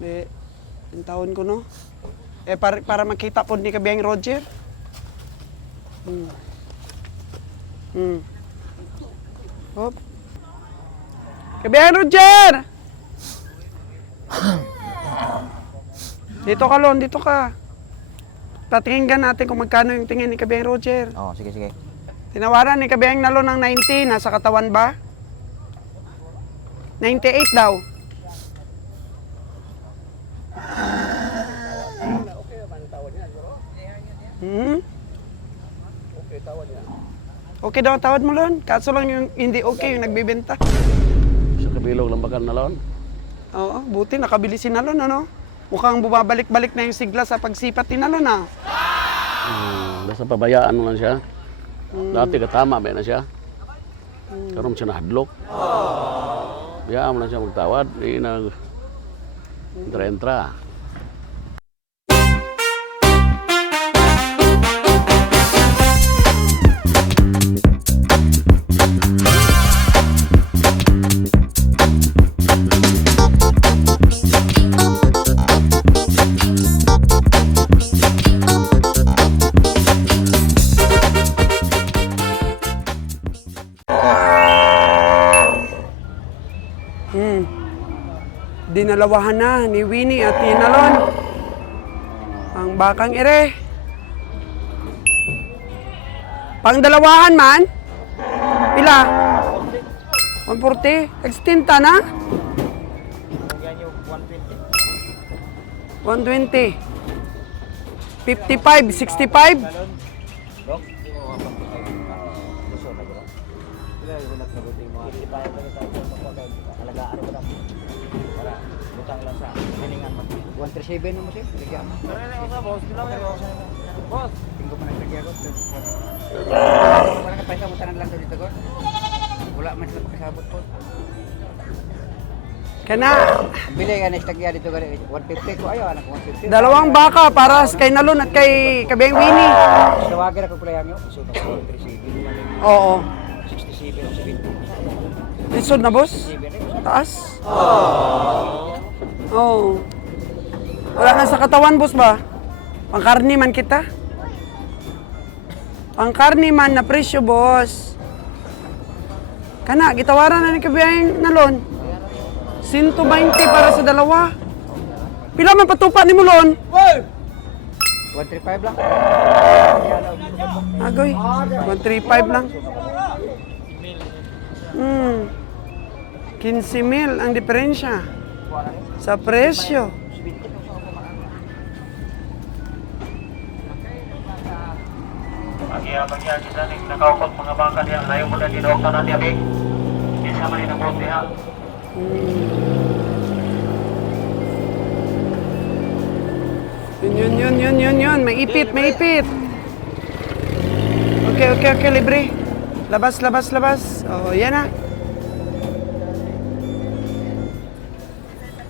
Yung taon ko, no? Para makita po ni Kabiyang Roger. Hop. Kabiyang Roger! Dito ka, Lon. Dito ka. Patingin natin kung magkano yung tingin ni Kabiyang Roger. Oo, sige, sige. Tinawaran ni Kabiyang Nalo ng 90. Nasa katawan ba? 98 daw. Okay daw ang tawad mo, Lon. Kaso lang yung hindi okay yung nagbibenta. Sa kabilog lang bakal na laon. Oo, buti nakabili si Nalon, ano? Mukhang bumabalik-balik na yung sigla sa pagsipat ni Nalon, ah. Basta pabayaan mo lang siya. Dati katama ba na siya. Karoon siya nahadlok. Bayaan mo lang siya magtawad. Di na entra-entra. Dinalawahan na ni Winnie at ni Nalon ang bakang ere. Pangdalawahan man? Pila? 140? Extinta na? 120. 55, 65? One 37 mo siya, ligyan mo. Boss, tingko pa naglagyan ko. Parang kapaysa lang dito ko. Wala man sila pakasabot po. Kana, Bili ka na istagya dito ko 150 ko ayo anak 150. dalawang baka para kay Nalon at kay Kabiyang Winnie. Tawagin ako pala yang yo. So 137. Oo. 67 o 70. Lisod na, boss? Taas? Oo. Wala na sa katawan, boss ba? Pangkarni man kita. Pangkarni man na presyo, boss. Kana, gitawaran na ni Kabiyang Nalon. 120 para sa dalawa. Pila man patupa ni Mulon? 135 lang. Agoy, 135 lang. 15,000 ang diferensya sa presyo. Pagya kita ning nakaukot mga baka niya, layo mo na dinok na niya, Big. Isa man yung nabot niya. Yun. May ipit. Okay, libre. Labas. Oh, yan na.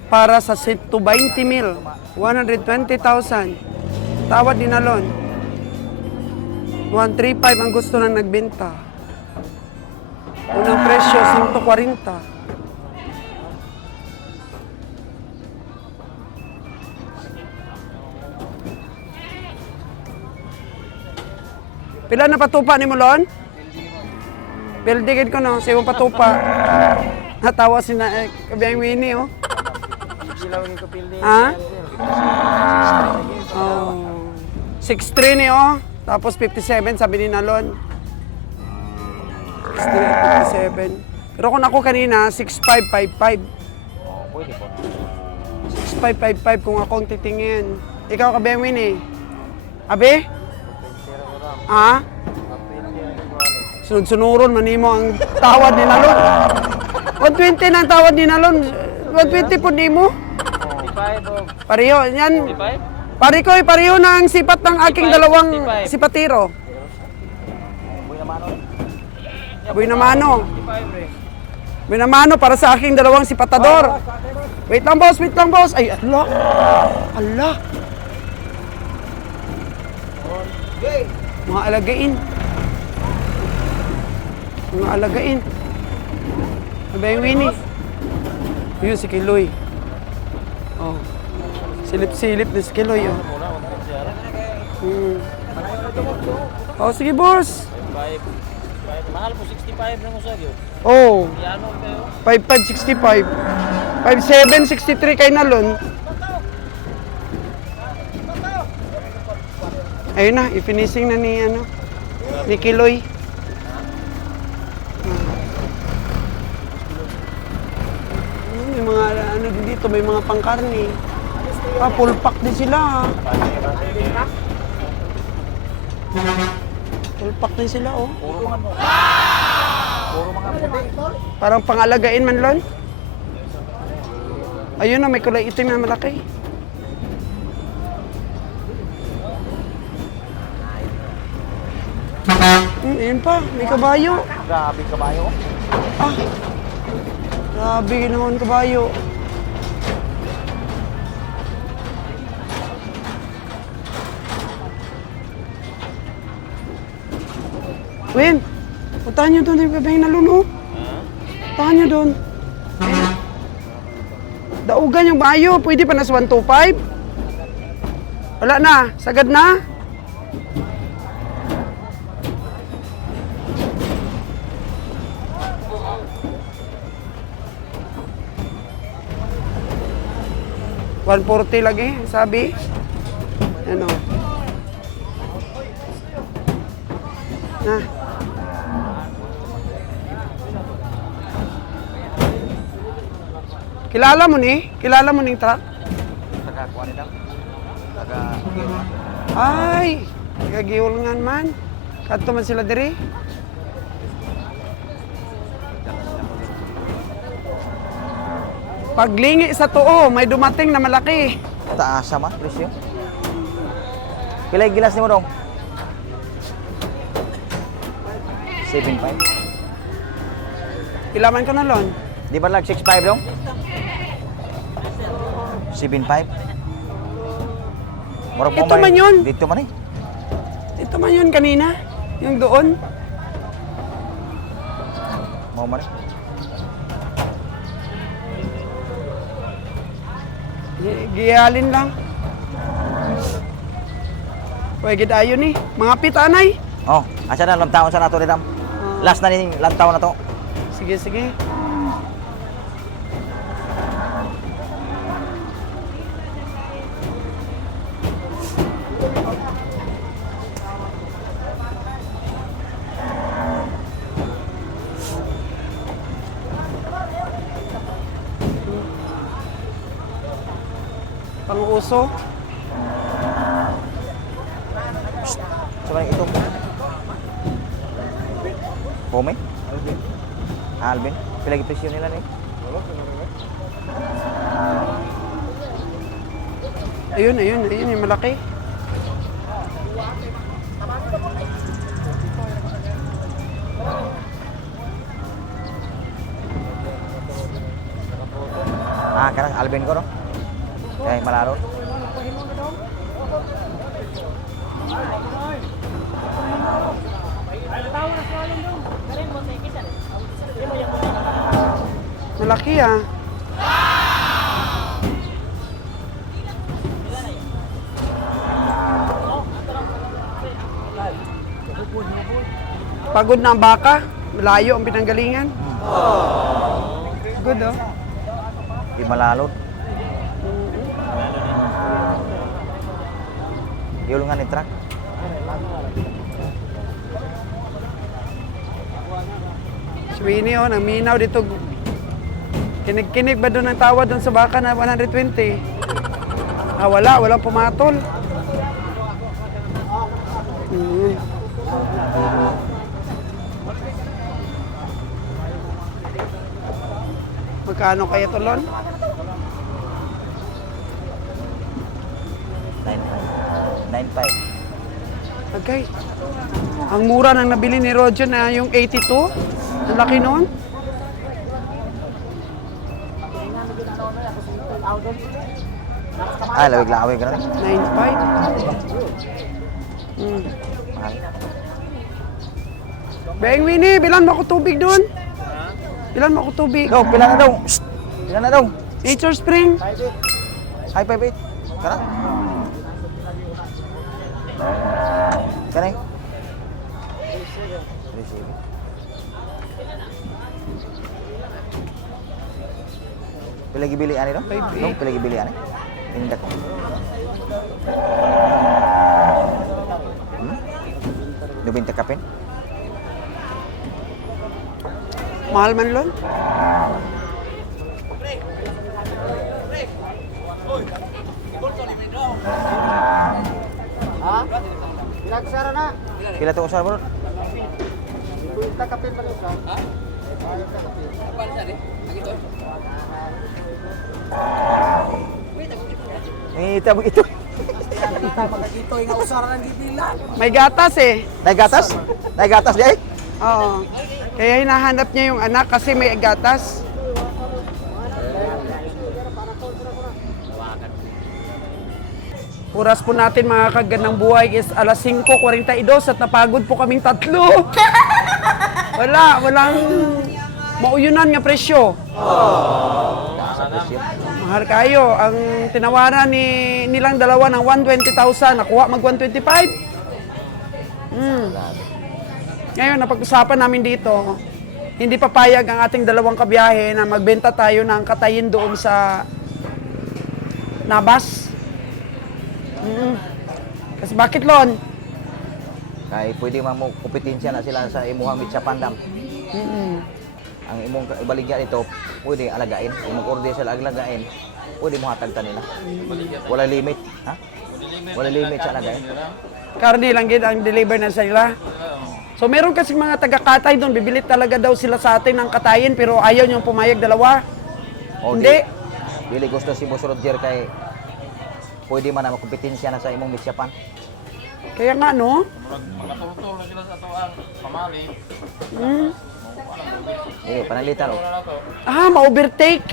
Para sa 120,000, 120,000. Tawad ni Nalon. 135 ang gusto nang nagbenta. Unang presyo, 140. Pila na patupa ni Mulon? Pildigid ko, no? Siya patupa. Natawa si Kabiyang Winnie, oh. Ha? Oh. 6'3" ni, oh. Tapos 57, sabi ni Nalon. 6'3", 57. Pero kung ako kanina, 6'5", 5'5". Pwede po. 6'5", 5'5" kung akong titingin. Ikaw, Kabiyang Winnie? Abi? Ha? Sunod-sunuron, manimo ang tawad ni Nalon. 120 na ang tawad ni Nalon. 120 po di mo? Pareho, yan. Pareho na ang sipat ng aking dalawang sipatiro. Buhay na mano. Buhay na mano para sa aking dalawang sipatador. Wait lang, boss. Ay, Allah. Mga alagain. Abay, Winnie. Yun, si Kiloy. Oh. Silip-silip na si Kiloy, oh. Oh, sige, boss. Mahal po 65 na mo sa gyud. Oh, Yano kayo. 5565. 5763 kay Nalon. Ayun na, i-finishing na ni ano, ni Kiloy. May mga ano din dito, may mga pangkarni. Full pack din sila. Full pack din sila, oh. Puro mga puti. Parang pangalagain man, Lon. Ayun na, may kulay itim na malaki. Ayun pa, may kabayo. Grabe kabayo. Ah, grabe naman kabayo. Win, puntahan nyo doon yung gabing nalun, oh. Puntahan nyo doon. Daugan yung bayo, pwede pa na sa 125? Wala na, sagad na. $140 lagi, sabi. Ano? Na. Kilala mo ni? Kilala mo ning truck? Nakakuha nila. Taga... Ay, nagagihulungan man. Kadto man sila diri. Paglingi sa tuo, may dumating na malaki. Taas sama, presyo. Pilay gilas ni mo dong? 7.5. Ilaman ko na lon. Di ba lag 6.5 dong? 7.5. Murag Ito man yun. Dito man eh. Ito man yun kanina. Yung doon. Mau man eh. Giyalin lang. Pwede tayo ni. Mga pitanay. Oh, asa na lantaon sa nato ridam. Last na ni lantaon na to. Sige, sige. Pang-uso. Coba ito. Pome? Alvin. Pila gi presyo nila ni? Ayun, ayun, ayun yung malaki. Ah, karang Alvin ko no. Kay malaro. Malaki ah. Pagod na ang baka. Malayo ang pinanggalingan. Good oh. Di malalot. Yulungan ni truck. Sweeney oh, naminaw dito. Kinig-kinig ba doon ang tawad doon sa baka na 120? Ah, wala. Walang pumatol. Magkano kaya to, Lon? 9.5. Okay. Ang mura nang nabili ni Roger na yung 82. Ang laki noon. Ay, lawig-lawig ka na. 9.5. Mahal. Beng Winnie, bilan mo ako tubig doon? Bilan mo ako tubig? Go, pila na daw. Shh. Pila na daw. Nature Spring. Ay, 5-8. Kana? Kana? 3-7. Pilagi bili ani dong? 5-8. Dong pilagi bili ani. Tindak ko. Nubinta kapin? Mahal man lon. Kila to usar bro? Ita begitu. May gatas eh. Naik gatas? Naik gatas dia? Oo. Kaya hinahanap niya yung anak kasi may gatas. Oras po natin mga kagandang buhay is alas 5:42 at napagod po kaming tatlo. Walang mauyunan nga presyo. Mahal kayo. Ang tinawaran nilang dalawa ng 120,000, nakuha mag 125. Ngayon, napag-usapan namin dito, hindi papayag ang ating dalawang kabiyahe na magbenta tayo ng katayin doon sa Nabas. Kasi bakit, Lon? Kay pwede man mo kompetensya na sila sa imuhang mitsa pandam. Ang imong ibaligya dito, pwede alagain. Kung mag-order sila alagain, pwede mo hatag nila. Wala limit, ha? Wala limit sa alagain. Karni lang din ang deliver na sila. So meron kasi mga taga-katay doon, bibili talaga daw sila sa atin ng katayin pero ayaw niyong pumayag dalawa. O, Hindi. Dili gusto si Boss Roger kay pwede man na makompetensya na sa imong mitsapan. Kaya nga, no? Makatulong na sila sa ito ang pamali. Eh, panalitan o. Ma-overtake.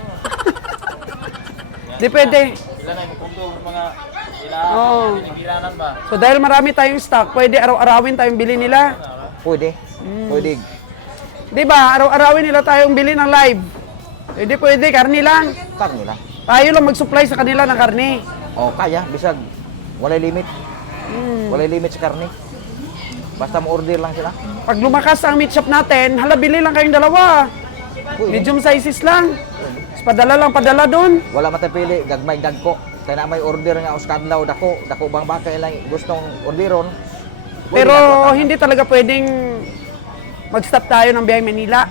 Di pwede. Sila na yung pundo mga sila Oo. pinigilanan ba? So dahil marami tayong stock, pwede araw-arawin tayong bili nila. Pwede. Pwede. Di ba? Araw-arawin nila tayong bili ng live. Hindi pwede, karni lang. Karni lang. Tayo lang mag-supply sa kanila ng karni. O, kaya. Bisag. Wala limit. Wala limit sa karni. Basta mo-order lang sila. Pag lumakas ang meat shop natin, hala, bili lang kayong dalawa. Medium sizes lang. Tapos padala doon. Wala matapili. Gagmay dagko. Kaya na may order nga uskadlaw dako. Dako bang baka lang gustong orderon. Pero hindi talaga pwedeng mag-stop tayo ng biyahe Manila.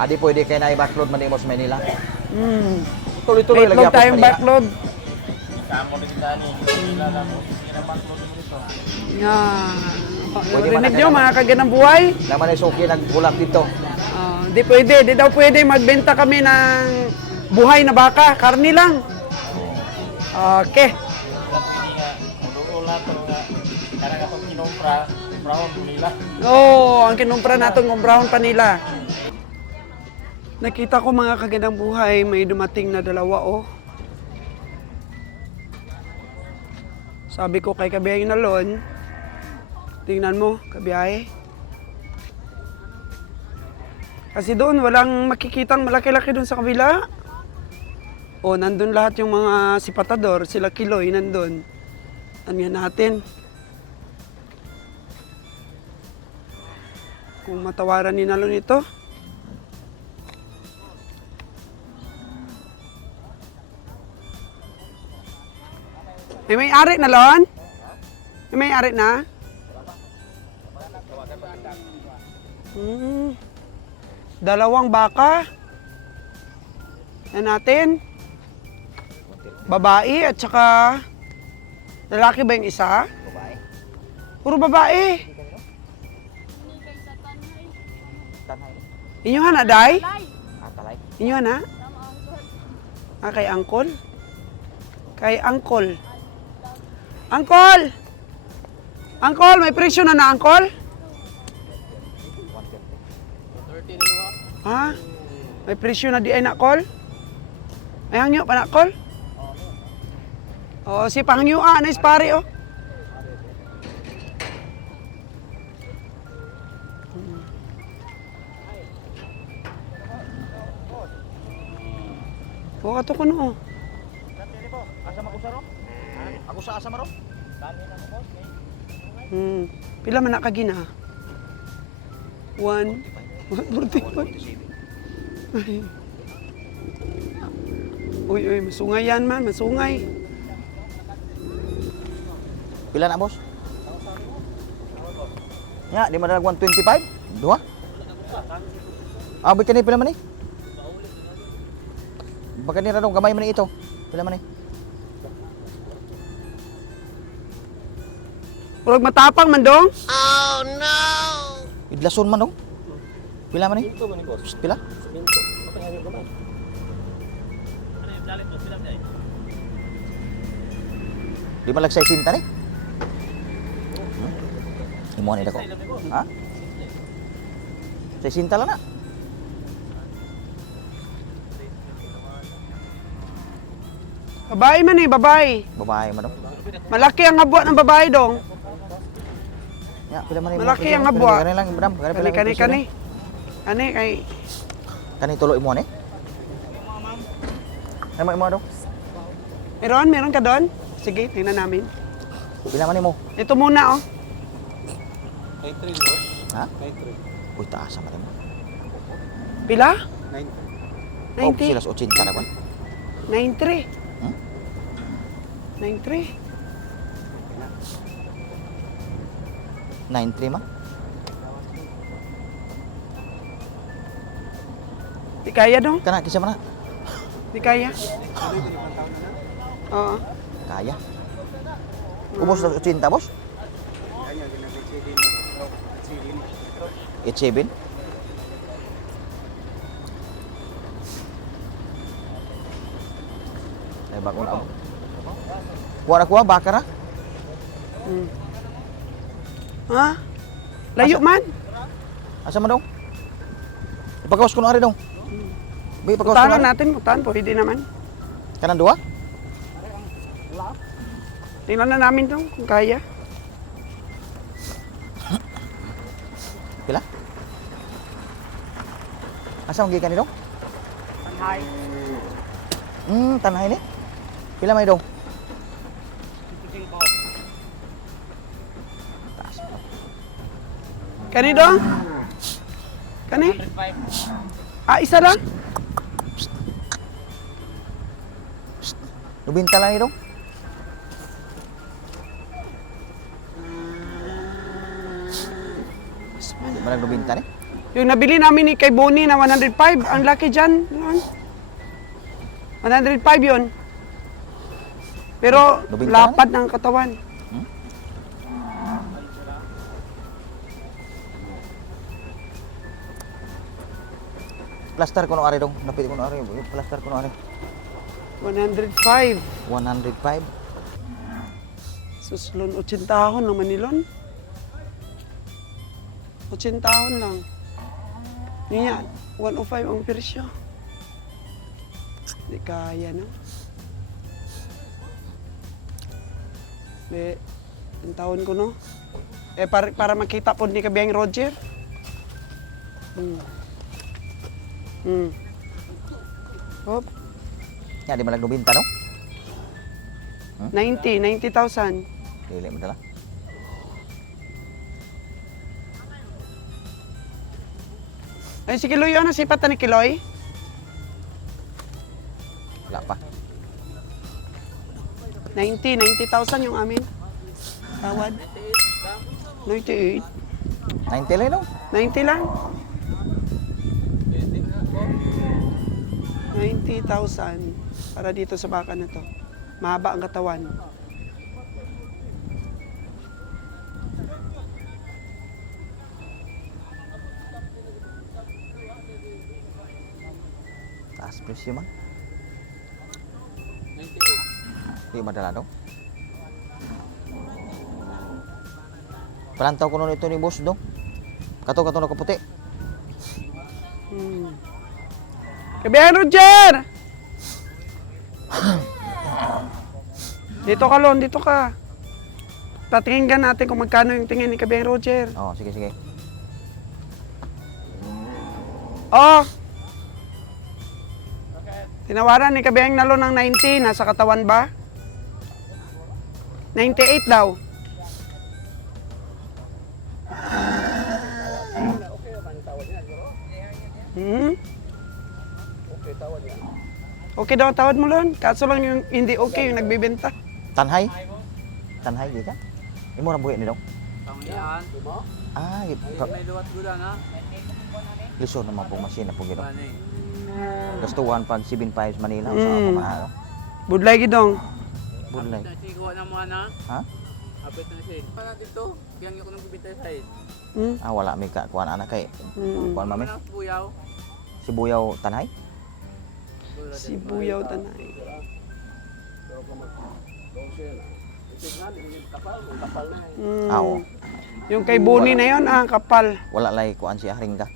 Adi pwede kaya na i-backload man sa Manila. May Tuloy-tuloy lagi itlog ako sa tayong Manila. backload. Kamo din tani. Sila na mo. Ginapaklo dito. Yan. Rinig nyo mga kaganang buhay? Naman ay suki nagulap dito. Di pwede, di daw pwede magbenta kami ng buhay na baka, karni lang. Okay. Ini nga muduol na to nga karang atong kinumpra, brown nila. Oo, ang kinumpra natin, kumprahon pa nila. Nakita ko mga kagandang buhay, may dumating na dalawa, oh. Sabi ko kay kabiyahe na Lon, tingnan mo, kabiyahe. Kasi doon, walang makikitang malaki-laki doon sa kabila. O, nandun lahat yung mga sipatador, sila Kiloy, nandun. Ano yan natin? Kung matawaran ni Nalon ito. May may-ari na, Lon? May may-ari na? Dalawang baka. Yan natin. Babae at saka lalaki ba yung isa? Babae. Puro babae. Tanay. Inyo na, Day? Atalay. Inyo na? Kay Uncle? Kay Uncle. Uncle! Uncle, may presyo na na, Uncle? 150. Ha? May presyo na di ay na, Col? May hangyo pa na, Col? Oo, si pangyo na pare, oh. Oo, ato ko no. sa ro? Ako sa asa maro? Pila man na kagina? 145. Ay. Uy, masungay yan man, masungay. Pila na, boss? Ya, di madalag 125? Dua? Ah, ba't kanina pila man eh? Baka nila dong, gamay man ito. Pila man eh? Huwag matapang man dong. Idlason man dong. Pila man eh? Pila? Di malag sa isinta ni? Imo ni dako. Ha? Sa isinta lang na. Babae man eh, babae. Babae man dong. Malaki ang abwa ng babae dong. Ya, pila man eh? Malaki ang abwa. Kani lang, madam. Kani. Kani kay Kani tulo imo ni? Ano imo dong? meron ka doon? Sige, tingnan namin. Pila man imo? Ito muna oh. Ha? Uy, taas naman mo. Pila? Oh, 90. sila sa 80 na ba? 93. Hmm? 93. 93 man? Di kaya dong? Kana, kisa man na? Di kaya. Oo. Kaya. Ubos na 80, boss? 87? Ay, bago na ako. Kuha, baka na. Ha? Layo man. Asa man daw? Ipagawas ko na rin daw. Bay, ipagawas ko Putahan na rin. natin, putahan. Pwede naman. Kanan dua? Tingnan na namin to kung kaya. Pila? Asa ang gikan ni daw? Tanhay. Tanhay ni? Pila may daw? Tutusin ko. Taas. Kani dong? Kani? 105. Ah, isa lang? Lubinta lang ni daw? Di ba naglubinta ni? Yung nabili namin ni kay Bonnie na 105. Ang laki dyan. 105 yun. Pero Nabinta lapad ng katawan. Plaster ko no ari daw. Napili ko no ari. Plaster ko no ari. 105. 105. Suslon, 80 tahon naman nilon. 80 tahon lang. Yun yan, 105 ang presyo. Hindi kaya, no? Ang taon ko, no? Para makita po ni Kabiyang Roger. Hop, Ya, di malag lubinta no? 90,000. Dili mo dala. Ay, si Kiloy, ano? Sipat ni Kiloy? Wala pa. 90,000 yung amin. Tawad. 98. 90 lang no? 90 lang. 90,000 para dito sa baka na to. Mahaba ang katawan. Taas presyo man. 98. Di madala daw. Palantaw ko nun ito ni boss dong. Kato na kaputi. Kabihan, Roger! Dito ka, Lon. Dito ka. Tatingin natin kung magkano yung tingin ni Kabihan, Roger. Oh, sige, sige. Oh! Tinawaran ni Kabihan na Lon ng 90. Nasa katawan ba? 98 daw. Hmm? Okay daw ang tawad mo lang. Kaso lang yung hindi okay yung nagbibenta. Tanhay? Tanhay, di ka? Imo na buhi ni dong? Tanglian. Ah, May luwat gula na. lisod naman pong masina po gito. Bani. Gastuhan pag 7.5 Manila, usa ako mahalo. Budlay gidong. Budlay. Nasigawa na mo na. Ha? Apit na siya. Para dito, biyang ko nang bibintay sa is. Hmm? Ah, wala may ka kuan anak kay. Kuan mami. Buyaw. Sibuyaw Tanhay? Sibuyaw tanay. Ah, oo. Yung kay Buni na yon, kapal. Wala lay kuan siya ringga.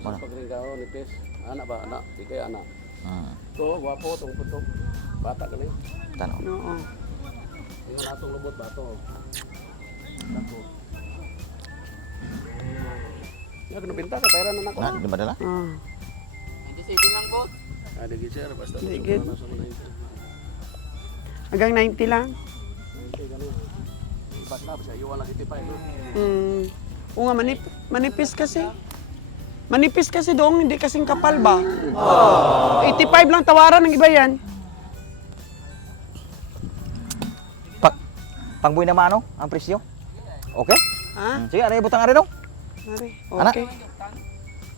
Wala. Pagringgao ni Pes. Anak ba? Anak. Di kay anak. Hmm. Wapo, itong puto. Bata ka lang. Tanaw. Oo. Yung natong lubot, bato. Ya, kena pinta ka, bayaran anak ko. Na, di ba dala? Ah. Hindi sa lang boss. Ada gitu ya, basta Digit. masuk sama itu. Hanggang 90 lang. Nanti kan ibat lah bisa iwan lagi tipa itu. Oo nga, manipis kasi. Manipis kasi dong, hindi kasing kapal ba? 85 lang tawaran ng iba yan. Pangbuy na mano ang presyo? Okay? Ha? Sige, ari butang ari dong. Ari, Anak? okay.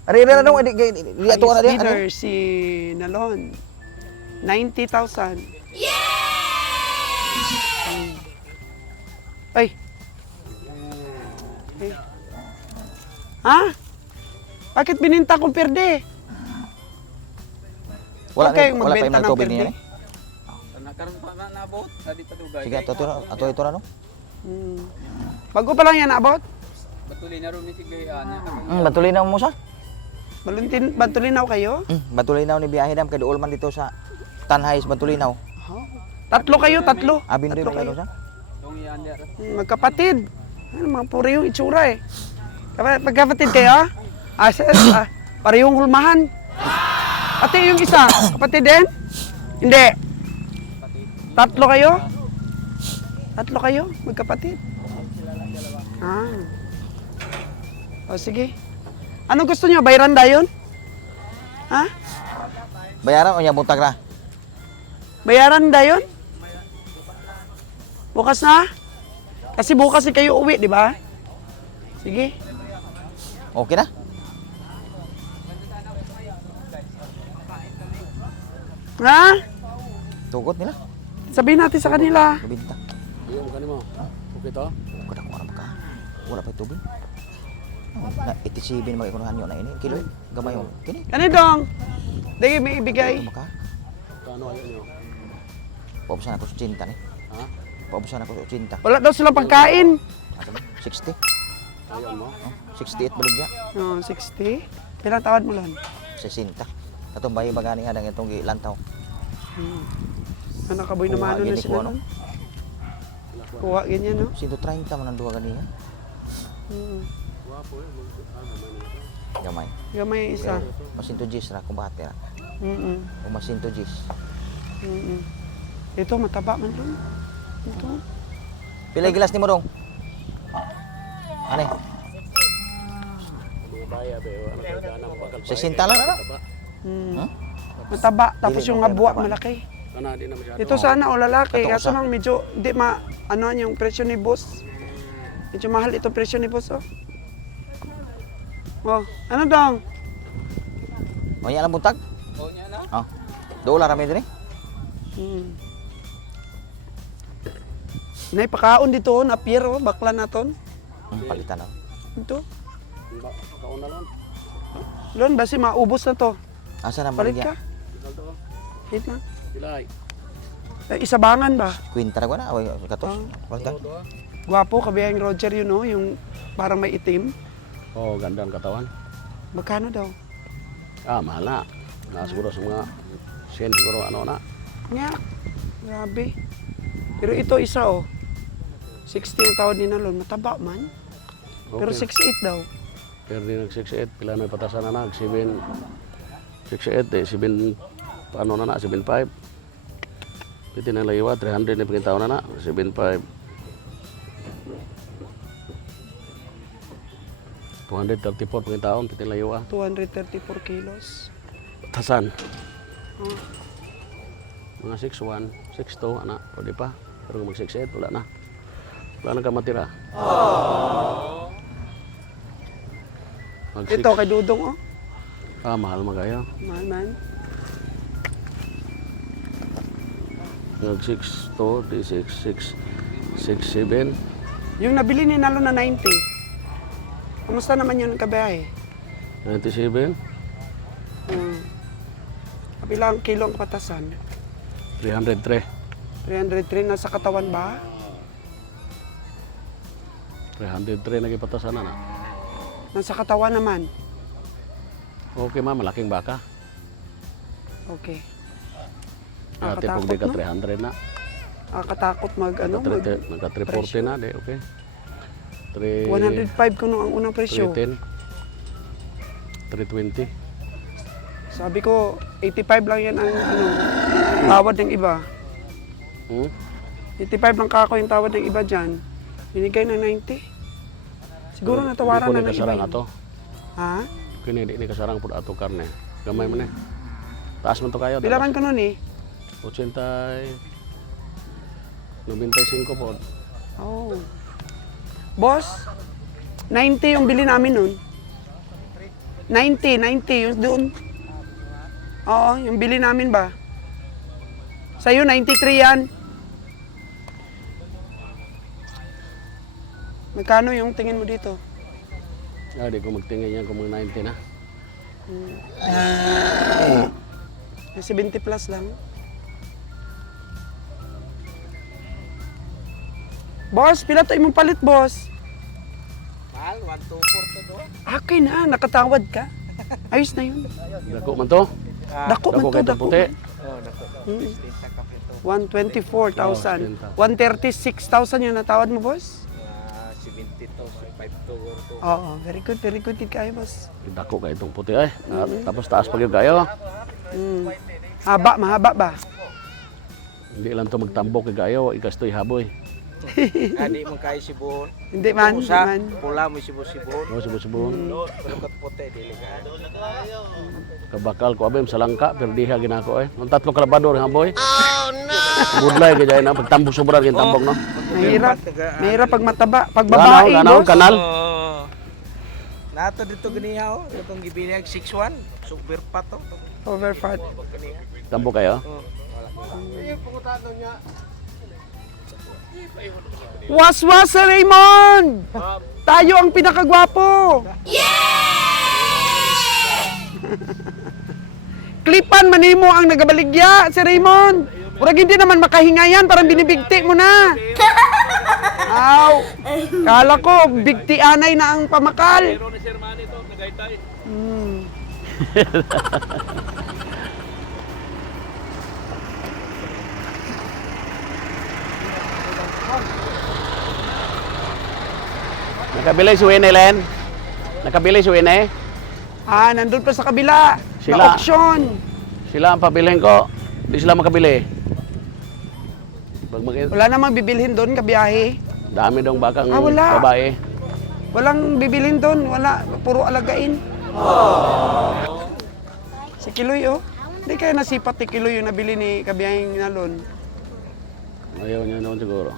Ari na dong, di ato na diya. Bidder si Nalon. 90,000. Ay. Ay. Ha? Bakit bininta kong perde? Wala Okay, kay wala kay magbenta man ng tubig perde. niya. Nakaroon pa na nabot. Dadi pa dugay. Sige, ato ito na no. Bago pa lang yan abot. Batuloy na ron ni Sigayan. Batulinaw mo sa? Bantulinaw kayo? Batulinaw ni biyahe dam kay duol man dito sa Tanhay Batulinaw. Tatlo kayo, tatlo. Abin Tatlo rin kayo. sa? Yung iyan niya. Magkapatid. Ano, mga puro yung itsura eh. Magkapatid kayo? Parehong hulmahan. Pati yung isa, kapatid din? Hindi. Tatlo kayo? Tatlo kayo? Magkapatid? Ah. O sige. Ano gusto nyo? Bayranda yun? Ha? Bayaran o niya butag ra? Bayaran da yun? Bukas na? Kasi bukas kayo uwi, di ba? Sige. Okay na? Ha? Tugot nila. Sabihin natin sa kanila. Binta. Yung kani mo. Okay to? Kada ko ra ka. Wala pa tubig. Na 87 magikunahan yo na ini kilo. Gamay yo. Kini. Kani dong? Dagi may ibigay. Maka. Kano ayo niyo? Paubusan ako sa 80 ni. Ha? Paubusan ako sa 80. Wala daw silang pagkain. Ato 60. Ayo mo. 68 baligya. No, 60. Pilang tawad mo lang? 60. Atong bayi bagani hadang itong gilantaw. Ano kaboy Kuha naman na gini sila ko, nun? Kuha ganyan, no? 130 man ang duha ganiya. Wapo eh. Gamay. Gamay isa. Masinto jis ra kumbate ra. O masinto jis. Ito, mataba man dun. Ito. Pila gilas nimo dong? Ani? Mga baya be, ano ka dana bakal. 60 lang na. Mataba. Tapos Dili, yung okay, abuak mataba. malaki. Kana di na masyado. Ito sana o lalaki. Ito, Kaso usa. lang medyo, di ano yung presyo ni boss. Medyo mahal itong presyo ni boss, oh. Oh, ano dong? O yan ang buntag? O niya na. Oh. Dola ra mi diri. Nay, pakaon dito, napier, oh, bakla na ton. Palitan na. Ito. Kauna lang. Lon, basi maubos na to. Asa na Palit baligya? ka. Hit na. Bilay. Isabangan ba? Kwinta ra na away katos. Wala. Gwapo, kabiyang Roger yun, no? Yung parang may itim. Oh, ganda ang katawan. Magkano daw? Mahal na. Siguro sa mga sen siguro ano na. Nga. Grabe. Pero ito isa, oh. 60 ang tawad ni Nalon. Mataba man. Pero 68 daw. Pero di nag-68, pila na patasan na nag 7 68 eh 7 paano na 75. Piti na layiwa, 300 na pagkitaw na na. 7.5. 234 pagkitaon, piti na layiwa. 234 kilos. Tasan. Oh. Mga 6'1", 6'2", anak. Pwede pa. Pero kung mag-6'8", wala na. Wala na ka matira. Mag-6. Ito kay Dudong, oh. Ah, mahal magayo. Mahal man. Mag-6, 2, 6, 7. Yung nabili ni Nalo na 90. Kamusta naman yun kabiyahe? 97. Kabilang kilo ang patasan. 303. 303 nasa katawan ba? 303 nagipatasan na na. Nasa katawan naman. Okay ma, malaking baka. Okay. Dati pag Nakatakot, di ka no? 300 na. Nakatakot mag ano, mag Nagka 340 na, di okay. 105 kuno ang unang presyo. 310. 320. Sabi ko 85 lang yan ang ano, tawad ng iba. Hmm? 85 lang kako yung tawad ng iba diyan. Binigay ng 90. Siguro natawaran na ng iba. Kasarang yun. ato. Ha? Kini di ni kasarang pud ato karne. Gamay man eh. Taas man to kayo. Pila man kuno ni? 80 95 po. Oh. Boss, 90 yung bili namin nun. 90 yung doon. Oo, yung bili namin ba? Sa'yo, 93 yan. Magkano yung tingin mo dito? Ah, di ko magtingin yan kung mga 90 na. 70 plus lang. Boss, pila to imong palit, boss? Mahal, 124 to do. Akin na, nakatawad ka. Ayos na yun. Dako man to. Dako man Dako to, kay dako. puti. Oh, nako. Mm. Sa kape to. 124,000. 136,000 yung natawad mo, boss? 70 to, 5 to, 4 to. Oo, very good, very good. Hindi kayo, boss. Dako kay itong puti ay. Tapos taas pa gyud kayo. Mm. Haba, mahaba ba? Hindi lang to magtambok kay kayo, ikastoy haboy. Adi mo kay sibon. Hindi man, hindi Usa, man. pula mo sibon. Oh, subon. Pagkat puti, dili ka. Kabakal ko abem sa langka pero diha ginako eh. Ang tatlo kalabador haboy. Oh no. Budlay kay na pagtambok sobra gyud tambok no. Mahirap. Mahirap pag mataba. Pag babae, Ganaw, boss. kanal. Oh. Nato dito ganiha oh, itong gibinyag 6'1", super pa to. Overfat. Tambok kayo. Waswas sa Raymond! Tayo ang pinakagwapo! Klipan manimo ang nagabaligya si Raymond! Murag hindi naman makahingayan, parang binibigti mo na! Aw! Kala ko, bigti anay na ang pamakal! Hmm. Nakabili si Winnie Len. Nakabili si Winnie. Ah, nandun pa sa kabila. Sila. Na auction. Sila ang pabiling ko. Hindi sila makabili. Pag Wala namang bibilhin doon, kabiyahe. dami dong bakang wala. babae. Walang bibilhin doon, wala. Puro alagain. Si Kiloy, oh. Hindi kaya nasipat ni Kiloy yung nabili ni kabiyaheng Nalon. Ayaw niya naman siguro.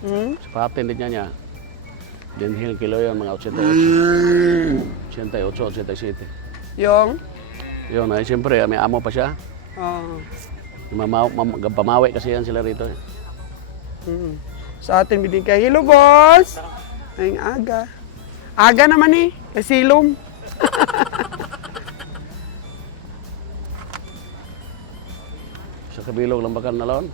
Hmm? Sipatin din niya. Dinhil kilo yun, mga 88. 88, 87. Yung? Yun, ay siyempre, may amo pa siya. Oh. Pamawi kasi yan sila rito. Sa atin binigay, hello boss! Ay, aga. Aga naman eh, kasilom. Sa kabilog lang bakal na laon.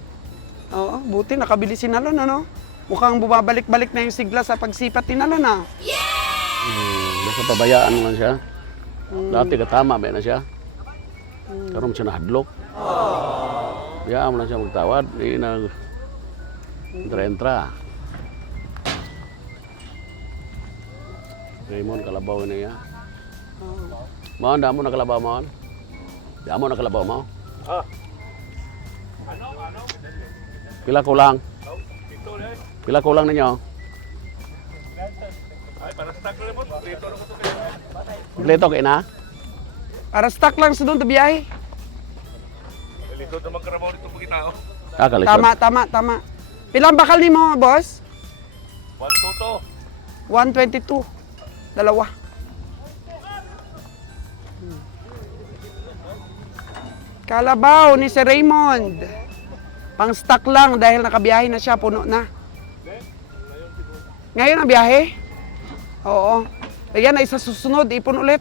Oo, buti nakabili si Nalon, ano? Mukhang bumabalik-balik na yung sigla sa pagsipat ni Nalon, ah. Basta pabayaan mo lang siya. Dati katama ba na siya. Karoon siya nahadlok. Bayaan mo lang siya magtawad. Di na entra-entra. Raymond, kalabaw na niya. Mohon, damo na kalabaw, mohon. Damo na kalabaw mo. Pila kulang? Pila kulang ninyo? Kompleto kay na? Para stock lang sa doon, biyahe. Ah, kalisod. Tama. Pilang bakal ni mo, boss? 122. Dalawa. Kalabaw ni Sir Raymond. Pang stock lang dahil nakabiyahe na siya, puno na. Ngayon ang biyahe? Oo. Ayan na isa susunod, ipon ulit.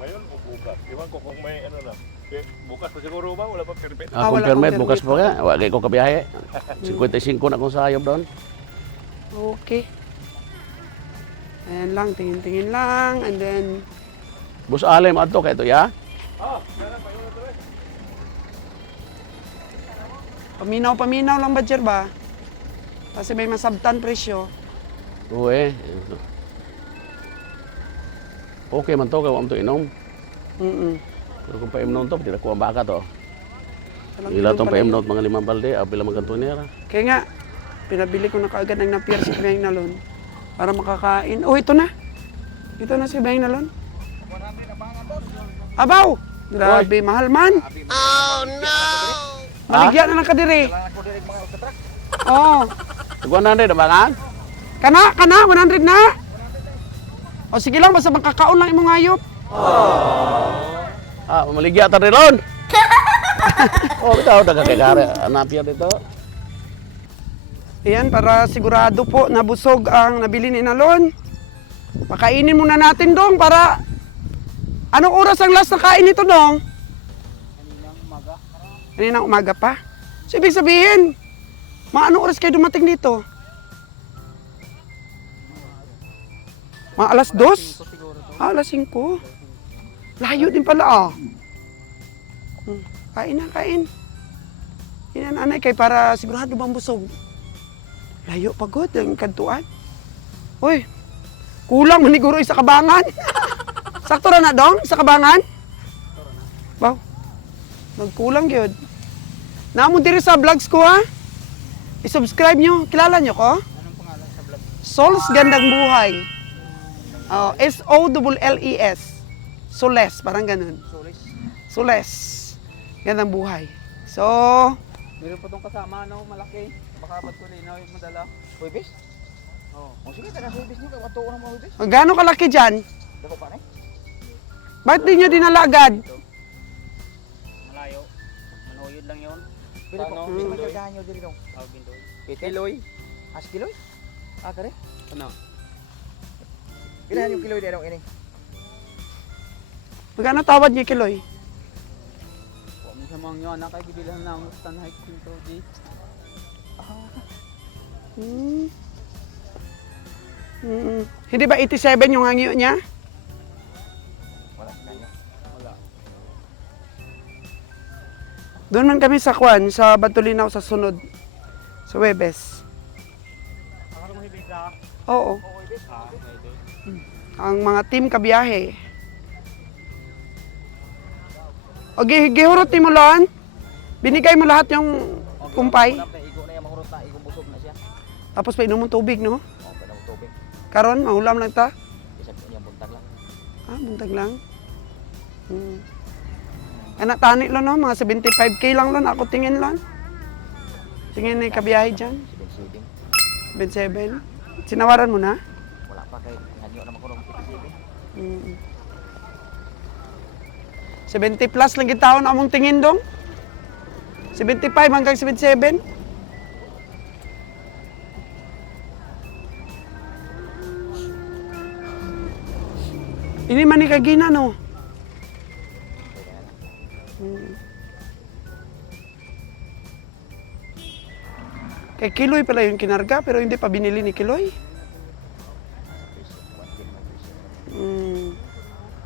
Ngayon o bukas? Iwan ko kung may ano na. Bukas pa siguro ba? Wala pa permit? Ah, wala confirmed akong bukas permit. pa ka. Wala ko kabiyahe. 55 na kung sayop doon. Okay. Ayan lang, tingin-tingin lang. And then, Bus alay mo ato kay to ya. paminaw lang ba, Jer ba? Kasi may masabtan presyo. Uwe. Okay man to kay wa mo to inom. Pero kung pa-imnon to, tidak ko ang baka to. Ila tong pa-imnon mga 5 balde, apil lang kantonera. Kaya nga, pinabili ko na kaagad ng napier si Bayang Nalon para makakain. Oh, ito na. Ito na si Bayang Nalon. Abaw! Grabe, mahal man. Oh, no! Maligyan na lang kadiri. Oh. 100 na ba nga? Kana, 100 na. O sige lang, basta makakaon lang imong hayop. Ah, maligya ta ron. Oh, bitaw daga kay gare anapya dito. Ayan, para sigurado po nabusog ang nabili ni Nalon. Pakainin muna natin dong para... Anong oras ang last na kain nito dong? Kaninang umaga pa? So, ibig sabihin, mga anong oras kayo dumating dito? Mga alas 2? Ah, alas 5. Layo din pala ah. Kain na, kain. Yan anay kay para sigurado bang busog. Layo pagod ang kantuan. Uy, kulang maniguro isa kabangan. Sakto ra na dong, isa kabangan. Wow. Nagkulang gyud. Namo diri sa vlogs ko ha. I-subscribe nyo. Kilala nyo ko? Anong pangalan sa vlog? Sols Gandang Buhay. Oh, S-O-L-L-E-S. Soles, parang ganun. Solis. Soles. Gandang Buhay. So, Meron pa tong kasama, no? Malaki. Baka ba't ko rin yung madala? Huwebes? Oo. Oh, sige, tara sa huwebes nyo. Katuon ang mga huwebes. gaano kalaki dyan? Dako pa rin. Bakit di nyo dinala agad? Malayo. Manuyod lang yun. Pero po, Ano? may magkagahan nyo dito. Tawag din doon. Kiloy? As kiloy? Ah, kare? Ano? Ilahan yung kiloy dito ini. Magkano tawad niyo kiloy? Huwag mo sa mga nyo, anak ay gibilahan na mo sa hike dito, G. Hindi ba 87 yung hangyo niya? Wala, kanya. Doon man kami sa Kwan, sa Batulinaw sa sunod. Sa Webes. Ako mo hibisa. Oo. Ah, pwede. Ang mga team kabiyahe. O gihurot ni mo Lon? Binigay mo lahat yung kumpay? Igo na yung mahurot na, igong busog na siya. Tapos painom mo tubig, no? Oo, pwede mo tubig. Karon, mahulam lang ta. Isa po niya, buntag lang. Ah, buntag lang. Anak tani lo no, mga 75k lang lon. Ako tingin lon. Tingin na yung kabiyahe dyan. Sibing-sibing. 27. Sinawaran mo na? Wala pa kay hanyo naman ko ng sibing. 70 plus lang gitaon among tingin dong. 75 hanggang 77. Ini man ni kagina no. Kay Kiloy pala yung kinarga pero hindi pa binili ni Kiloy.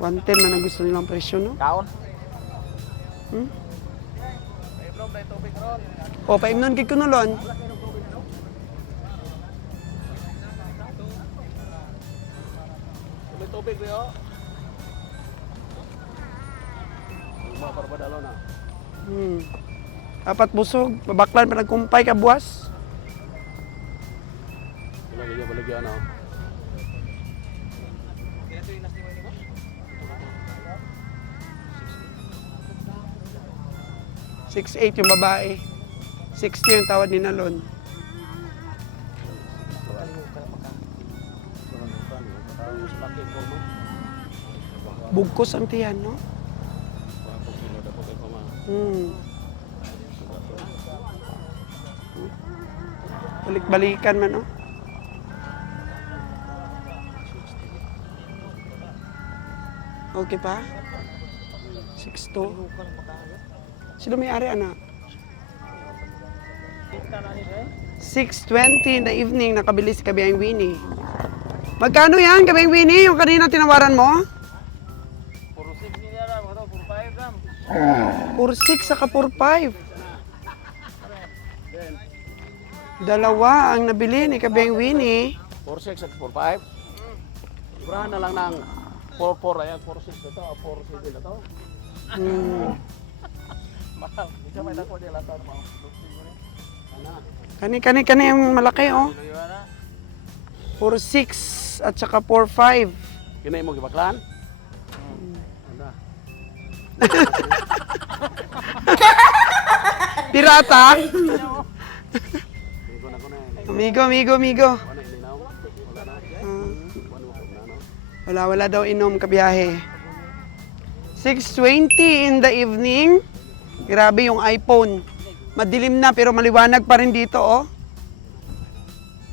110 man ang gusto nilang presyo, no? Kaon? O, paimnon kay kunulon. May tubig yo. Mga parbadalo na. Apat busog, babaklan pa nagkumpay ka buwas. Balagi ano. 6'8" yung babae. 60 yung tawad ni Nalon. Bugkos ang tiyan, no? Balik-balikan man, no? Okay pa? 6'2". Sino may-ari, anak? 6:20 in the evening, nakabili si Kabiang Winnie. Magkano yan, Kabiang Winnie? Yung kanina tinawaran mo? Puro 6 niya lang, puro 5 gram. 4.6 saka 4.5. Dalawa ang nabili ni Kabiang Winnie. 4.6 at 4.5. Ibrahan na lang ng 4.4. Ayan, 4.6 na to. 4.7 na to. Mahal. Hindi ka may dako niya lahat. Kani yung malaki, oh. 4.6 at saka 4.5. Kinay mo gibaklan? Pirata? Amigo na ko na yan. Amigo. Wala ilinaw. Wala na. Wala daw inom kabiyahe. 6:20 in the evening. Grabe yung iPhone. Madilim na pero maliwanag pa rin dito, oh.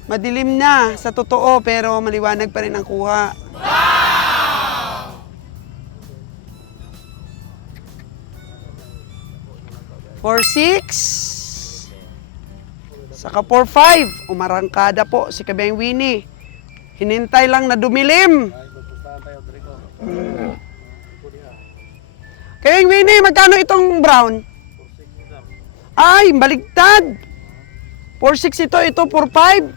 Madilim na sa totoo pero maliwanag pa rin ang kuha. Wow! 4.6 saka 4.5. Umarangkada po si Kabiang Winnie. Hinintay lang na dumilim. Kabiang Winnie, magkano itong brown? Ay, baligtad. 4.6 ito 4.5.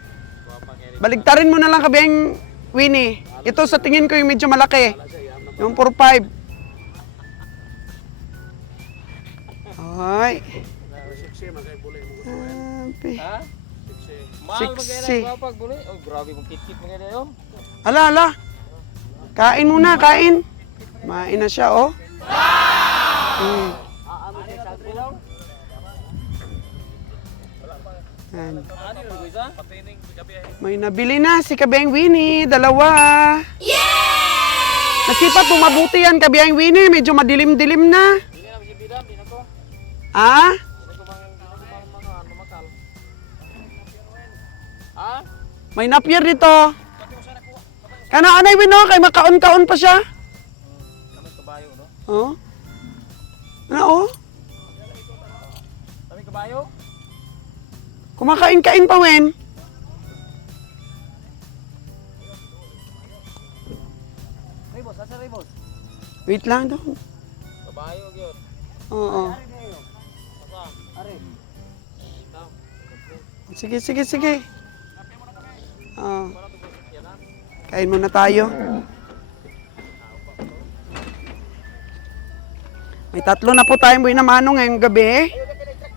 Baligtarin mo na lang, Kabiang Winnie. Ito sa tingin ko yung medyo malaki. Yung 4.5. Ay. Mahal Siksi. magkaya pag buli. Oh, grabe mong kit-kit magkaya yun. Ala. Kain muna, kain. Kumain na siya, oh. Yan. May nabili na si Kabiang Winnie, dalawa. Nasipat, tumabuti yan, Kabiang Winnie. Medyo madilim-dilim na. Ah? May napier dito. Kana anay wino, kay makaon-kaon pa siya. Oh? Ano, oh? Kami kabayo? Kumakain-kain pa, wen. Ribos, asa ribos? Wait lang daw. Kabayo gyud. Oo. Sige. Oh. Kain muna tayo. May 3 na po tayong buhay na manong ngayong gabi.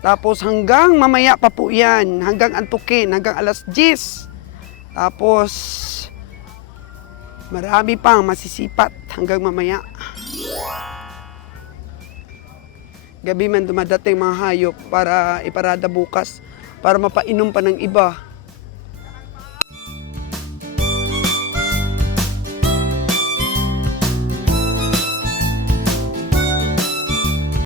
Tapos hanggang mamaya pa po yan. Hanggang antukin, hanggang alas 10. Tapos marami pang masisipat hanggang mamaya. Gabi man dumadating mga hayop para iparada bukas para mapainom pa ng iba.